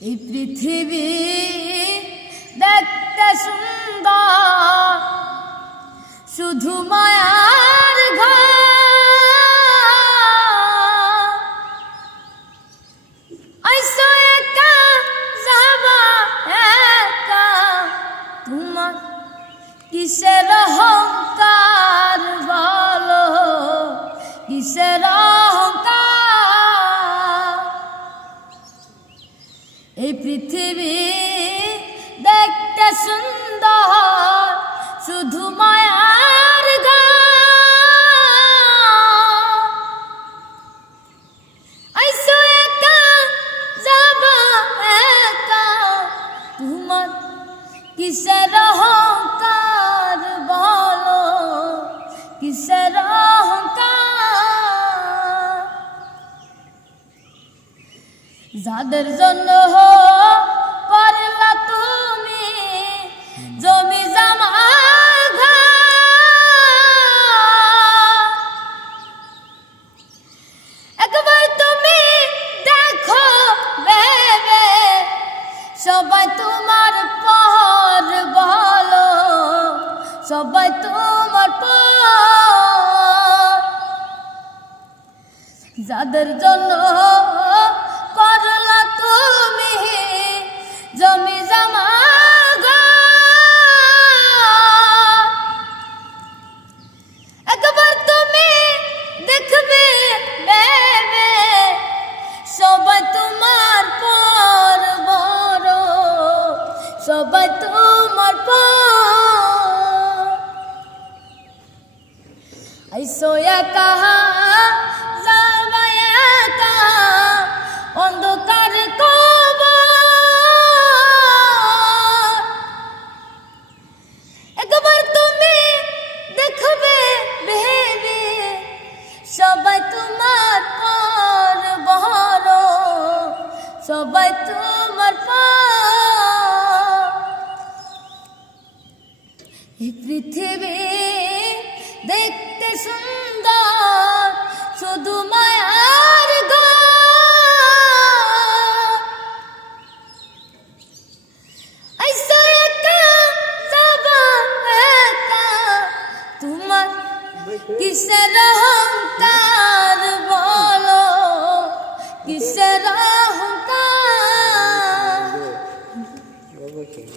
এই পৃথিবী দেখতে সুন্দর, শুধু মায়ার ঘর। আইসো একা যাবা একা, তোমার কিসের অহংকার বলো, কিসের অহংকার। এই পৃথিবী দেখতে সুন্দর, শুধু মায়ার ঘর। আইসো একা যাবা একা, তোমার কিসের অহংকার বলো, কিসের অহংকার। যাদের জন্য করলা তুমি জমি জমা একবার তুমি দেখো ভেবে, সবাই তোমার পর বলো, সবাই তোমার পর। যাদের জন্য করলা তুমি জমি জমা একবার তুমি দেখবে ভেবে, সবাই তোমার পর বড়, সবাই তোমার পর। আইসো একা যাবা একা, অন্ধকার কবর। একবার তুমি দেখবে ভেবে, সবাই তোমার পর বড়, সবাই তোমার পর। এই পৃথিবী দেখতে সুন্দর, শুধু মায়ার ঘর। আইসো একা যাবা একা, তোমার কিসের